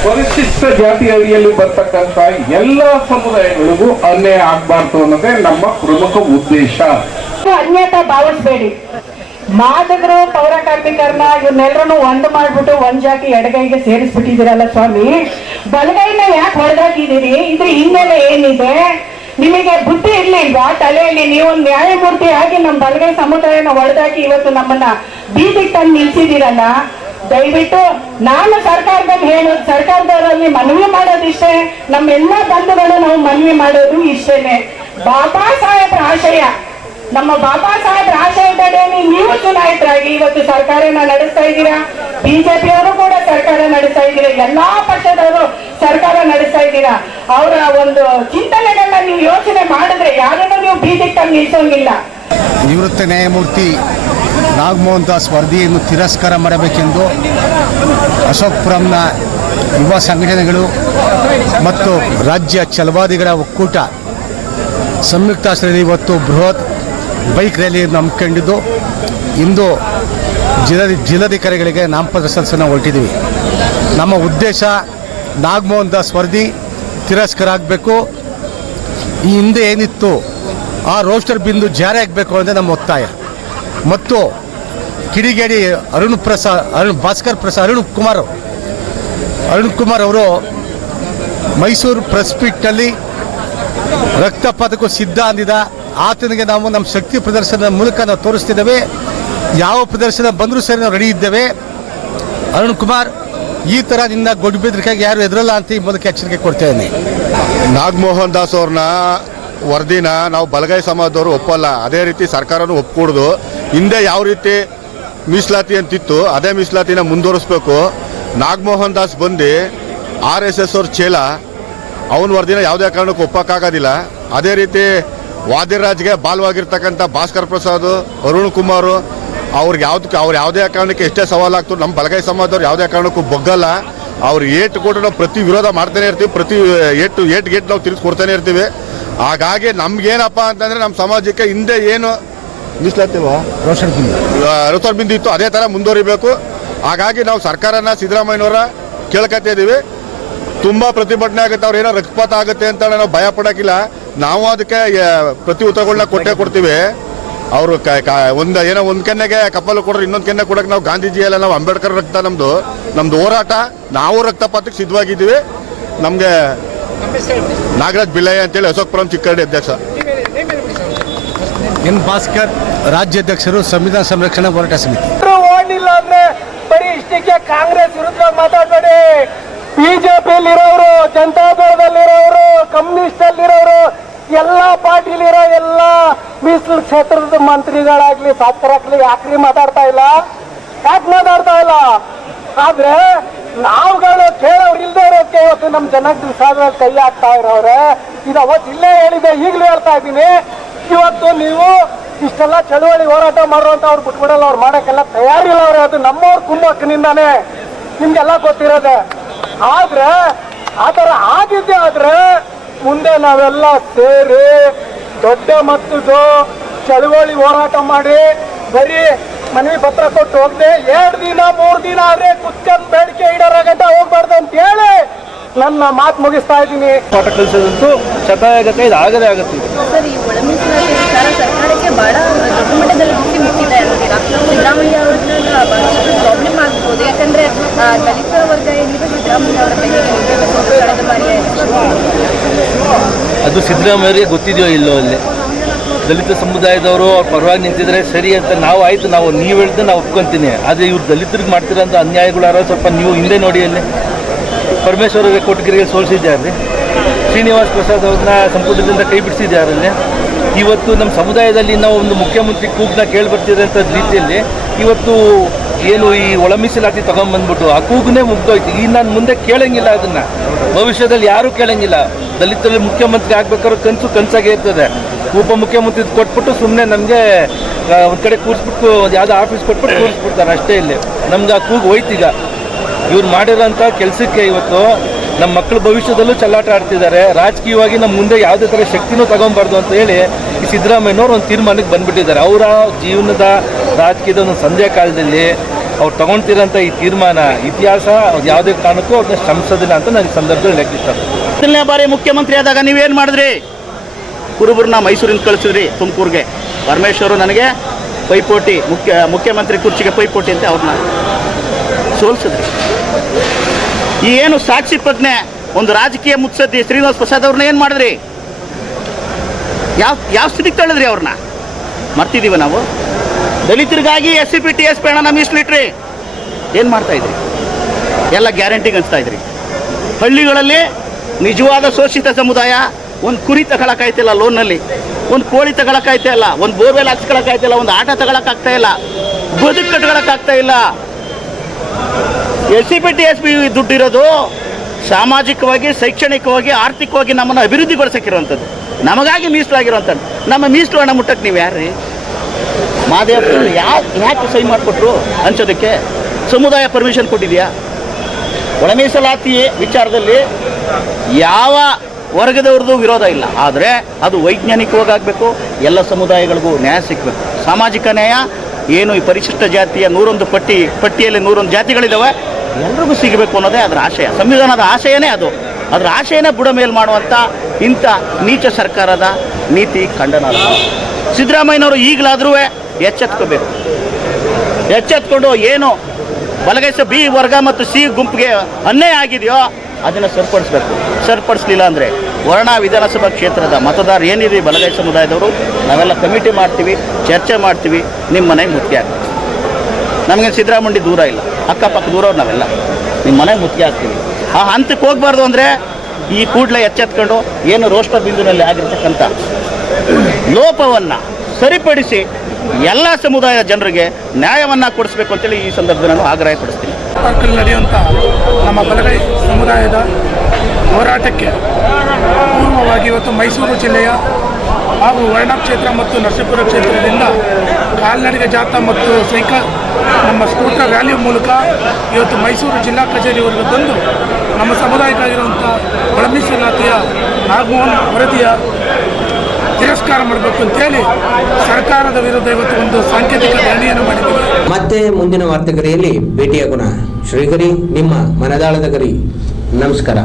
ಪರಿಶಿಷ್ಟ ಜಾತಿ ಅಡಿಯಲ್ಲಿ ಬರ್ತಕ್ಕಂಥ ಎಲ್ಲ ಸಮುದಾಯಗಳಿಗೂ ಅನ್ಯಾಯ ಆಗಬಾರ್ದು ಅನ್ನೋದೇ ನಮ್ಮ ಪ್ರಮುಖ ಉದ್ದೇಶ. ಅನ್ಯತಾ ಭಾವಿಸಬೇಡಿ. ಮಾದಕರು, ಪೌರ ಕಾರ್ಮಿಕರನ್ನ ಇವನ್ನೆಲ್ಲರನ್ನು ಒಂದು ಮಾಡ್ಬಿಟ್ಟು ಒಂದ್ ಜಾತಿ ಎಡಗೈಗೆ ಸೇರಿಸ್ಬಿಟ್ಟಿದ್ದೀರಲ್ಲ ಸ್ವಾಮಿ. ಬಲಗೈನ ಯಾಕೆ ಹೊಡೆದಾಕಿದ್ದೀರಿ? ಇದ್ರ ಹಿನ್ನೆಲೆ ಏನಿದೆ? ನಿಮಗೆ ಬುದ್ಧಿ ಇರ್ಲಿಲ್ವಾ ತಲೆಯಲ್ಲಿ? ನೀವು ನ್ಯಾಯಮೂರ್ತಿ ಆಗಿ ನಮ್ಮ ಬಲಗೈ ಸಮುದಾಯನ ಹೊಡೆದಾಕಿ ಇವತ್ತು ನಮ್ಮನ್ನ ಬೀದಿಗೆ ತಂದು ನಿಲ್ಸಿದ್ದೀರಲ್ಲ. ದಯವಿಟ್ಟು ನಾನು ಸರ್ಕಾರದವರಲ್ಲಿ ಮನವಿ ಮಾಡೋದಿಷ್ಟೇ, ನಮ್ಮೆಲ್ಲ ಬಂಧುಗಳು ನಾವು ಮನವಿ ಮಾಡೋದು ಇಷ್ಟೇನೆ. ಬಾಬಾ ಸಾಹೇಬ್ರ ಆಶಯ, ನಮ್ಮ ಬಾಬಾ ಸಾಹೇಬ್ರ ಆಶಯದಡಿಯಲ್ಲಿ ನೀವು ಚುನಾಯಿತರಾಗಿ ಇವತ್ತು ಸರ್ಕಾರನ ನಡೆಸ್ತಾ ಇದ್ದೀರಾ. ಬಿಜೆಪಿಯವರು ಕೂಡ ಸರ್ಕಾರ ನಡೆಸ್ತಾ ಇದ್ದೀರಾ, ಎಲ್ಲಾ ಪಕ್ಷದವರು ಸರ್ಕಾರ ನಡೆಸ್ತಾ ಇದ್ದೀರಾ. ಅವರ ಒಂದು ಚಿಂತನೆಗಳನ್ನ ನೀವು ಯೋಚನೆ ಮಾಡಿದ್ರೆ ಯಾರನ್ನು ನೀವು ಬೀದಿಗೆ ತಂದು ನಿಲ್ಸೋಂಗಿಲ್ಲ. ನಿವೃತ್ತ ನ್ಯಾಯಮೂರ್ತಿ ನಾಗಮೋಹನ್ ದಾಸ್ ವರದಿಯನ್ನು ತಿರಸ್ಕಾರ ಮಾಡಬೇಕೆಂದು ಅಶೋಕ್ಪುರಂನ ಯುವ ಸಂಘಟನೆಗಳು ಮತ್ತು ರಾಜ್ಯ ಛಲವಾದಿಗಳ ಒಕ್ಕೂಟ ಸಂಯುಕ್ತಾಶ್ರಯದಲ್ಲಿ ಇವತ್ತು ಬೃಹತ್ ಬೈಕ್ ರ್ಯಾಲಿಯನ್ನು ಹಮ್ಮಿಕೊಂಡಿದ್ದು, ಇಂದು ಜಿಲ್ಲಾಧಿಕಾರಿಗಳಿಗೆ ನಾಮಪತ್ರ ಸಲ್ಲಿಸಲು ಹೊರಟಿದ್ದೀವಿ. ನಮ್ಮ ಉದ್ದೇಶ ನಾಗಮೋಹನ್ ದಾಸ್ ವರದಿ ತಿರಸ್ಕಾರ ಆಗಬೇಕು. ಈ ಹಿಂದೆ ಏನಿತ್ತು ಆ ರೋಸ್ಟರ್ ಬಿಂದು ಜಾರಿ ಆಗಬೇಕು ಅಂದರೆ ನಮ್ಮ ಒತ್ತಾಯ. ಮತ್ತು ಕಿಡಿಗೇಡಿ ಅರುಣ್ ಕುಮಾರ್ ಅವರು ಮೈಸೂರು ಪ್ರೆಸ್ ಮೀಟ್ನಲ್ಲಿ ರಕ್ತಪಾತಕ್ಕೂ ಸಿದ್ಧ ಅಂದಿದ್ದ. ಆತನಿಗೆ ನಾವು ನಮ್ಮ ಶಕ್ತಿ ಪ್ರದರ್ಶನದ ಮೂಲಕ ನಾವು ತೋರಿಸ್ತಿದ್ದೇವೆ. ಯಾವ ಪ್ರದರ್ಶನ ಬಂದರೂ ಸರಿ ನಾವು ರೆಡಿ ಇದ್ದೇವೆ. ಅರುಣ್ ಕುಮಾರ್, ಈ ಥರ ನಿನ್ನ ಗೊಡ್ಡು ಬೆದರಿಕೆಗೆ ಯಾರು ಎದುರಲ್ಲ ಅಂತ ಈ ಮೂಲಕ ಎಚ್ಚರಿಕೆ ಕೊಡ್ತೇನೆ. ನಾಗಮೋಹನ್ ದಾಸ್ ಅವ್ರನ್ನ ವರದಿನ ನಾವು ಬಲಗೈ ಸಮಾಜದವರು ಒಪ್ಪಲ್ಲ. ಅದೇ ರೀತಿ ಸರ್ಕಾರನೂ ಒಪ್ಕೊಡ್ದು. ಹಿಂದೆ ಯಾವ ರೀತಿ ಮೀಸಲಾತಿ ಅಂತಿತ್ತು ಅದೇ ಮೀಸಲಾತಿನ ಮುಂದುವರಿಸ್ಬೇಕು. ನಾಗಮೋಹನ್ ದಾಸ್ ಬಂದು RSS ಅವ್ರ ಚೇಲ, ಅವನ ವರದಿನ ಯಾವುದೇ ಕಾರಣಕ್ಕೂ ಒಪ್ಪಕ್ಕಾಗೋದಿಲ್ಲ. ಅದೇ ರೀತಿ ವಾದಿರಾಜ್ಗೆ ಬಾಲ್ವಾಗಿರ್ತಕ್ಕಂಥ ಭಾಸ್ಕರ್ ಪ್ರಸಾದ್, ಅರುಣ್ ಕುಮಾರ್ ಅವ್ರು ಯಾವುದೇ ಕಾರಣಕ್ಕೆ ಎಷ್ಟೇ ಸವಾಲಾಗ್ತದೆ, ನಮ್ಮ ಬಲಗೈ ಸಮಾಜದವ್ರು ಯಾವುದೇ ಕಾರಣಕ್ಕೂ ಬಗ್ಗಲ್ಲ. ಅವ್ರು ಏಟು ಕೊಟ್ಟು ನಾವು ಪ್ರತಿ ವಿರೋಧ ಮಾಡ್ತಾನೆ ಇರ್ತೀವಿ, ಪ್ರತಿ ಏಟ್ ನಾವು ತಿರ್ಸ್ಕೊಡ್ತಾನೆ ಇರ್ತೀವಿ. ಹಾಗಾಗಿ ನಮ್ಗೇನಪ್ಪ ಅಂತಂದರೆ ನಮ್ಮ ಸಮಾಜಕ್ಕೆ ಹಿಂದೆ ಏನು ಮೀಸಲಾತಿವ ರೋಸರ್ ಬಿಂದು ಇತ್ತು ಅದೇ ಥರ ಮುಂದುವರಿಬೇಕು. ಹಾಗಾಗಿ ನಾವು ಸರ್ಕಾರನ ಸಿದ್ದರಾಮಯ್ಯನವರ ಕೇಳ್ಕೊತಾ ಇದ್ದೀವಿ. ತುಂಬ ಪ್ರತಿಭಟನೆ ಆಗುತ್ತೆ, ಅವ್ರು ಏನೋ ರಕ್ತಪಾತ ಆಗುತ್ತೆ ಅಂತ ನಾವು ಭಯ ಪಡೋಕ್ಕಿಲ್ಲ. ನಾವು ಅದಕ್ಕೆ ಪ್ರತಿ ಉತ್ತರಗಳನ್ನ ಕೊಡ್ತೀವಿ. ಅವರು ಒಂದು ಕೆನ್ನೆಗೆ ಕಪ್ಪಲು ಕೊಡ್ರೆ ಇನ್ನೊಂದು ಕೆನ್ನೆ ಕೊಡೋಕೆ ನಾವು ಗಾಂಧೀಜಿ ಎಲ್ಲ ನಾವು ಅಂಬೇಡ್ಕರ್ ರಕ್ತ ನಮ್ದು ಹೋರಾಟ. ನಾವು ರಕ್ತಪಾತಕ್ಕೆ ಸಿದ್ಧವಾಗಿದ್ದೀವಿ. ನಮಗೆ ನಾಗರಾಜ್ ಬಿಲ್ಲಯ್ಯ ಅಂತೇಳಿ ಅಶೋಕ್ಪುರಂ ಚಿಕ್ಕರಡಿ ಅಧ್ಯಕ್ಷ. ಎನ್ ಭಾಸ್ಕರ್, ರಾಜ್ಯಾಧ್ಯಕ್ಷರು, ಸಂವಿಧಾನ ಸಂರಕ್ಷಣಾ ಹೋರಾಟ ಸಮಿತಿ. ಓಡಿಲ್ಲ ಅಂದ್ರೆ ಬರೀ ಇಷ್ಟಕ್ಕೆ ಕಾಂಗ್ರೆಸ್ ವಿರುದ್ಧ ಮಾತಾಡಬೇಡಿ. ಬಿಜೆಪಿಯಲ್ಲಿರೋರು, ಜನತಾದಳದಲ್ಲಿರೋರು, ಕಮ್ಯುನಿಸ್ಟ್ ಅಲ್ಲಿರೋರು, ಎಲ್ಲಾ ಪಾರ್ಟಿಲಿರೋ ಎಲ್ಲ ಮೀಸಲು ಕ್ಷೇತ್ರದ ಮಂತ್ರಿಗಳಾಗ್ಲಿ ಶಾಸಕರಾಗ್ಲಿ ಯಾಕ್ರಿ ಮಾತಾಡ್ತಾ ಇಲ್ಲ? ಯಾಕೆ ಮಾತಾಡ್ತಾ ಇಲ್ಲ? ಆದ್ರೆ ನಾವುಗಳು ಕೇಳೋರು ಇಲ್ದೇ ಇರೋದಕ್ಕೆ ಇವತ್ತು ನಮ್ಮ ಜನಕ್ಕೆ ವಿಷಾದದಲ್ಲಿ ಕೈ ಹಾಕ್ತಾ ಇರೋರೆ. ಇದು ಅವತ್ತು ಇಲ್ಲೇ ಹೇಳಿದೆ, ಈಗಲೂ ಹೇಳ್ತಾ ಇದ್ದೀನಿ. ಇವತ್ತು ನೀವು ಇಷ್ಟೆಲ್ಲ ಚಳುವಳಿ ಹೋರಾಟ ಮಾಡುವಂತ ಅವ್ರು ಬಿಟ್ಬಿಡಲ್ಲ, ಅವ್ರು ಮಾಡೋಕ್ಕೆಲ್ಲ ತಯಾರಿಲ್ಲ. ಅವ್ರೆ ಅದು ನಮ್ಮವ್ರ ಕುಮ್ಮಕ್ಕಿನಿಂದಾನೆ, ನಿಮ್ಗೆಲ್ಲ ಗೊತ್ತಿರೋದೆ. ಆದ್ರೆ ಆ ಥರ ಆಗಿದ್ದೆ ಆದ್ರೆ ಮುಂದೆ ನಾವೆಲ್ಲ ಸೇರಿ ದೊಡ್ಡ ಮತ್ತದು ಚಳುವಳಿ ಹೋರಾಟ ಮಾಡಿ ಬರೀ ಮನವಿ ಪತ್ರ ಕೊಟ್ಟು ಹೋಗದೆ 2 ದಿನ 3 ದಿನ ಆದ್ರೆ ಕುತ್ಕೊಂಡ್ ಬೇಡಿಕೆ ಇಡೋರ ಗಂಟ ಹೋಗ್ಬಾರ್ದು ಅಂತ ಹೇಳಿ ನನ್ನ ಮಾತು ಮುಗಿಸ್ತಾ ಇದ್ದೀನಿ. ಪಾಠ ಕಲಿಸೋದಂತೂ ಶತಾಯಗತೆ ಇದು ಆಗದೇ ಆಗುತ್ತೆ. ಸರ್, ಈ ಒಳ ಮೀಸಲಾತಿ ವಿಚಾರ ಸರ್ಕಾರಕ್ಕೆ ಬಹಳ ದೊಡ್ಡ ಮಟ್ಟದಲ್ಲಿ ಬಿಸಿ ಮುಟ್ಟಿದೆ ಅಂತೀರಾ? ಸಿದ್ದರಾಮಯ್ಯ ಅವ್ರನ್ನ ಬಹಳಷ್ಟು ಪ್ರಾಬ್ಲಮ್ ಆಗ್ಬೋದು. ಯಾಕಂದ್ರೆ ದಲಿತ ವರ್ಗ ಏನಿದೆ ಸಿದ್ದರಾಮಯ್ಯ ಅವರ ಬೆನ್ನಿಗೆ ಕಳೆದ ಬಾರಿ ಅದು ಸಿದ್ದರಾಮಯ್ಯರಿಗೆ ಗೊತ್ತಿದೆಯೋ ಇಲ್ಲೋ. ಅಲ್ಲಿ ದಲಿತ ಸಮುದಾಯದವರು ಅವ್ರ ಪರವಾಗಿ ನಿಂತಿದ್ರೆ ಸರಿ ಅಂತ ನಾವು ನೀವು ಹೇಳಿದ್ರೆ ನಾವು ಒಪ್ಕೊಂತೀನಿ. ಆದರೆ ಇವ್ರು ದಲಿತರಿಗೆ ಮಾಡ್ತಿರೋಂಥ ಅನ್ಯಾಯಗಳಾರೋ ಸ್ವಲ್ಪ ನೀವು ಹಿಂದೆ ನೋಡಿ. ಅಲ್ಲಿ ಪರಮೇಶ್ವರ ಕೊಟ್ಟಗಿರಿಗೆ ಸೋಲಿಸಿದ್ದಾರೆ, ಶ್ರೀನಿವಾಸ್ ಪ್ರಸಾದ್ ಅವ್ರನ್ನ ಸಂಪುಟದಿಂದ ಕೈ ಬಿಡಿಸಿದ್ದಾರಲ್ಲಿ. ಇವತ್ತು ನಮ್ಮ ಸಮುದಾಯದಲ್ಲಿ ನಾವು ಒಂದು ಮುಖ್ಯಮಂತ್ರಿ ಕೂಗನ್ನ ಕೇಳಿಬರ್ತಿರೋಂಥ ರೀತಿಯಲ್ಲಿ ಇವತ್ತು ಏನು ಈ ಒಳ ಮೀಸಲಾತಿ ತಗೊಂಡ್ಬಂದ್ಬಿಟ್ಟು ಆ ಕೂಗನ್ನೇ ಮುಗ್ದೋಯ್ತು. ಈಗ ನಾನು ಮುಂದೆ ಕೇಳಂಗಿಲ್ಲ, ಅದನ್ನು ಭವಿಷ್ಯದಲ್ಲಿ ಯಾರೂ ಕೇಳಂಗಿಲ್ಲ. ದಲಿತರಲ್ಲಿ ಮುಖ್ಯಮಂತ್ರಿ ಆಗ್ಬೇಕಾದ್ರೆ ಕನಸಾಗೇ ಇರ್ತದೆ. ಉಪಮುಖ್ಯಮಂತ್ರಿ ಕೊಟ್ಬಿಟ್ಟು ಸುಮ್ಮನೆ ನಮಗೆ ಒಂದು ಕಡೆ ಕೂರಿಸ್ಬಿಟ್ಟು ಯಾವುದೋ ಆಫೀಸ್ ಕೊಟ್ಬಿಟ್ಟು ಕೂರಿಸ್ಬಿಡ್ತಾರೆ ಅಷ್ಟೇ. ಇಲ್ಲಿ ನಮ್ಗೆ ಆ ಕೂಗು ಹೋಯ್ತೀಗ. ಇವ್ರು ಮಾಡಿರೋಂಥ ಕೆಲಸಕ್ಕೆ ಇವತ್ತು ನಮ್ಮ ಮಕ್ಕಳ ಭವಿಷ್ಯದಲ್ಲೂ ಚೆಲ್ಲಾಟ ಆಡ್ತಿದ್ದಾರೆ. ರಾಜಕೀಯವಾಗಿ ನಮ್ಮ ಮುಂದೆ ಯಾವುದೇ ಥರ ಶಕ್ತಿನೂ ತಗೊಬಾರ್ದು ಅಂತ ಹೇಳಿ ಈ ಸಿದ್ದರಾಮಯ್ಯನವ್ರು ಒಂದು ತೀರ್ಮಾನಕ್ಕೆ ಬಂದುಬಿಟ್ಟಿದ್ದಾರೆ. ಅವರ ಜೀವನದ ರಾಜಕೀಯದ ಒಂದು ಸಂಧ್ಯಾ ಕಾಲದಲ್ಲಿ ಅವ್ರು ತಗೊಳ್ತಿರೋಂಥ ಈ ತೀರ್ಮಾನ ಇತಿಹಾಸ ಯಾವುದೇ ಕಾರಣಕ್ಕೂ ಅವ್ರನ್ನ ಶ್ರಮಿಸೋದಿಲ್ಲ ಅಂತ ನನಗೆ ಸಂದರ್ಭದಲ್ಲಿ ಲೆಕ್ಕಿಸ್ತಾರೆ. ಮೊದಲನೇ ಬಾರಿ ಮುಖ್ಯಮಂತ್ರಿ ಆದಾಗ ನೀವೇನು ಮಾಡಿದ್ರಿ? ಕುರುಬರನ್ನ ಮೈಸೂರಿಂದ ಕಳಿಸಿದ್ರಿ ತುಮಕೂರಿಗೆ. ಪರಮೇಶ್ವರು ನನಗೆ ಪೈಪೋಟಿ ಮುಖ್ಯಮಂತ್ರಿ ಕುರ್ಚಿಗೆ ಪೈಪೋಟಿ ಅಂತ ಅವ್ರನ್ನ ಸೋಲಿಸಿದ್ರಿ. ಈ ಏನು ಸಾಕ್ಷಿ ಪ್ರಜ್ಞೆ ಒಂದು ರಾಜಕೀಯ ಮುತ್ಸದ್ದಿ ಶ್ರೀನಿವಾಸ್ ಪ್ರಸಾದ್ ಅವ್ರನ್ನ ಏನು ಮಾಡಿದ್ರಿ? ಯಾವ ಸ್ಥಿತಿಗೆ ತಳ್ಳಿದ್ರಿ ಅವ್ರನ್ನ? ಮರ್ತಿದ್ದೀವಿ ನಾವು. ದಲಿತರಿಗಾಗಿ SCP TSP ಹಣನ ಮೀಸಲಿಟ್ರಿ. ಏನು ಮಾಡ್ತಾ ಇದ್ರಿ? ಎಲ್ಲ ಗ್ಯಾರಂಟಿಗೆ ಅನಿಸ್ತಾ ಇದ್ರಿ. ಹಳ್ಳಿಗಳಲ್ಲಿ ನಿಜವಾದ ಶೋಷಿತ ಸಮುದಾಯ ಒಂದು ಕುರಿ ತಗೊಳಕ್ಕಾಯ್ತಿಲ್ಲ ಲೋನ್ನಲ್ಲಿ, ಒಂದು ಕೋಳಿ ತಗೊಳಕ್ಕಾಯ್ತಾ ಇಲ್ಲ, ಒಂದು ಬೋರ್ವೆಲ್ ಹಾಕ್ಸ್ಕೊಳಕ್ಕಾಯ್ತಾ ಇಲ್ಲ, ಒಂದು ಆಟ ತಗೊಳಕ್ಕಾಗ್ತಾ ಇಲ್ಲ, ಬದುಕು ಕಟ್ಕೊಳಕ್ಕಾಗ್ತಾ ಇಲ್ಲ. SCP TSP ದುಡ್ಡಿರೋದು ಸಾಮಾಜಿಕವಾಗಿ, ಶೈಕ್ಷಣಿಕವಾಗಿ, ಆರ್ಥಿಕವಾಗಿ ನಮ್ಮನ್ನು ಅಭಿವೃದ್ಧಿಗೊಳಿಸಕ್ಕಿರುವಂಥದ್ದು, ನಮಗಾಗಿ ಮೀಸಲಾಗಿರುವಂಥದ್ದು. ನಮ್ಮ ಮೀಸಲು ಹಣ ಮುಟ್ಟಕ್ಕೆ ನೀವು ಯಾರ್ರಿ? ಮಾದೇವಪ್ಪನವರು ಯಾಕೆ ಸಹಿ ಮಾಡಿಕೊಟ್ರು ಹಂಚೋದಕ್ಕೆ? ಸಮುದಾಯ ಪರ್ಮಿಷನ್ ಕೊಟ್ಟಿದೆಯಾ? ಒಳ ಮೀಸಲಾತಿ ವಿಚಾರದಲ್ಲಿ ಯಾವ ವರ್ಗದವ್ರದ್ದು ವಿರೋಧ ಇಲ್ಲ. ಆದರೆ ಅದು ವೈಜ್ಞಾನಿಕವಾಗಬೇಕು, ಎಲ್ಲ ಸಮುದಾಯಗಳಿಗೂ ನ್ಯಾಯ ಸಿಗಬೇಕು. ಸಾಮಾಜಿಕ ನ್ಯಾಯ ಏನು ಈ ಪರಿಶಿಷ್ಟ ಜಾತಿಯ 101 ಪಟ್ಟಿಯಲ್ಲಿ 101 ಜಾತಿಗಳಿದ್ದಾವೆ, ಎಲ್ರಿಗೂ ಸಿಗಬೇಕು ಅನ್ನೋದೇ ಅದರ ಆಶಯ. ಸಂವಿಧಾನದ ಆಶಯನೇ ಅದು. ಅದರ ಆಶಯನೇ ಬುಡ ಮೇಲ್ ಮಾಡುವಂಥ ಇಂಥ ನೀಚ ಸರ್ಕಾರದ ನೀತಿ ಖಂಡನ. ಸಿದ್ದರಾಮಯ್ಯನವರು ಈಗಲಾದರೂ ಎಚ್ಚೆತ್ಕೋಬೇಕು. ಎಚ್ಚೆತ್ಕೊಂಡು ಏನು ಬಲಗೈಸ B ವರ್ಗ ಮತ್ತು C ಗುಂಪಿಗೆ ಅನ್ಯಾಯ ಆಗಿದೆಯೋ ಅದನ್ನು ಸರಿಪಡಿಸ್ಬೇಕು. ಸರಿಪಡಿಸಲಿಲ್ಲ ಅಂದರೆ ವರ್ಣ ವಿಧಾನಸಭಾ ಕ್ಷೇತ್ರದ ಮತದಾರ ಏನಿದೆ ಬಲಗೈ ಸಮುದಾಯದವರು, ನಾವೆಲ್ಲ ಕಮಿಟಿ ಮಾಡ್ತೀವಿ, ಚರ್ಚೆ ಮಾಡ್ತೀವಿ, ನಿಮ್ಮ ಮನೆಗೆ ಮುಖ್ಯ ಆಗ್ತೀವಿ. ನಮಗೆ ಸಿದ್ದರಾಮಯ್ಯ ದೂರ ಇಲ್ಲ, ಅಕ್ಕಪಕ್ಕ ದೂರವ್ರು ನಾವೆಲ್ಲ ನಿಮ್ಮ ಮನೆಗೆ ಮುಖ್ಯ ಆಗ್ತೀವಿ. ಆ ಹಂತಕ್ಕೆ ಹೋಗಬಾರ್ದು ಅಂದರೆ ಈ ಕೂಡಲೇ ಎಚ್ಚೆತ್ಕೊಂಡು ಏನು ರೋಷ್ಟ ಬಿಂದುನಲ್ಲಿ ಆಗಿರ್ತಕ್ಕಂಥ ಲೋಪವನ್ನು ಸರಿಪಡಿಸಿ ಎಲ್ಲ ಸಮುದಾಯದ ಜನರಿಗೆ ನ್ಯಾಯವನ್ನು ಕೊಡಿಸ್ಬೇಕು ಅಂತೇಳಿ ಈ ಸಂದರ್ಭದಲ್ಲಿ ನಾನು ಆಗ್ರಹ ಪಡಿಸ್ತೀನಿ. ಪಾರ್ಕಲ್ಲಿ ನಡೆಯುವಂಥ ನಮ್ಮ ಬಲಗೈ ಸಮುದಾಯದ ಹೋರಾಟಕ್ಕೆ ಪೂರ್ವವಾಗಿ ಇವತ್ತು ಮೈಸೂರು ಜಿಲ್ಲೆಯ ಹಾಗೂ ವರ್ಣ ಕ್ಷೇತ್ರ ಮತ್ತು ನರಸೀಪುರ ಕ್ಷೇತ್ರದಿಂದ ಕಾಲ್ನಡಿಗೆ ಜಾಥಾ ಮತ್ತು ಸೈಕಲ್ ನಮ್ಮ ಸ್ಕೂಟರ್ ರ್ಯಾಲಿ ಮೂಲಕ ಇವತ್ತು ಮೈಸೂರು ಜಿಲ್ಲಾ ಕಚೇರಿವರೆಗೂ ತಂದು ನಮ್ಮ ಸಮುದಾಯಕ್ಕಾಗಿರುವಂಥ ಒಳ ಮೀಸಲಾತಿಯ ನಾಗಮೋಹನ್ ವರದಿಯ ತಿರಸ್ಕಾರ ಮಾಡಬೇಕು ಅಂತೇಳಿ ಸರ್ಕಾರದ ವಿರುದ್ಧ ಇವತ್ತು ಒಂದು ಸಾಂಕೇತಿಕ ಧರಣಿಯನ್ನು ಮಾಡಿದ್ದೀವಿ. ಮತ್ತೆ ಮುಂದಿನ ವಾರ್ತೆಗರಿಯಲ್ಲಿ ಭೇಟಿಯಾಗೋಣ. ಶ್ರೀಗರಿ ನಿಮ್ಮ ಮನದಾಳದ ಗರಿ. ನಮಸ್ಕಾರ.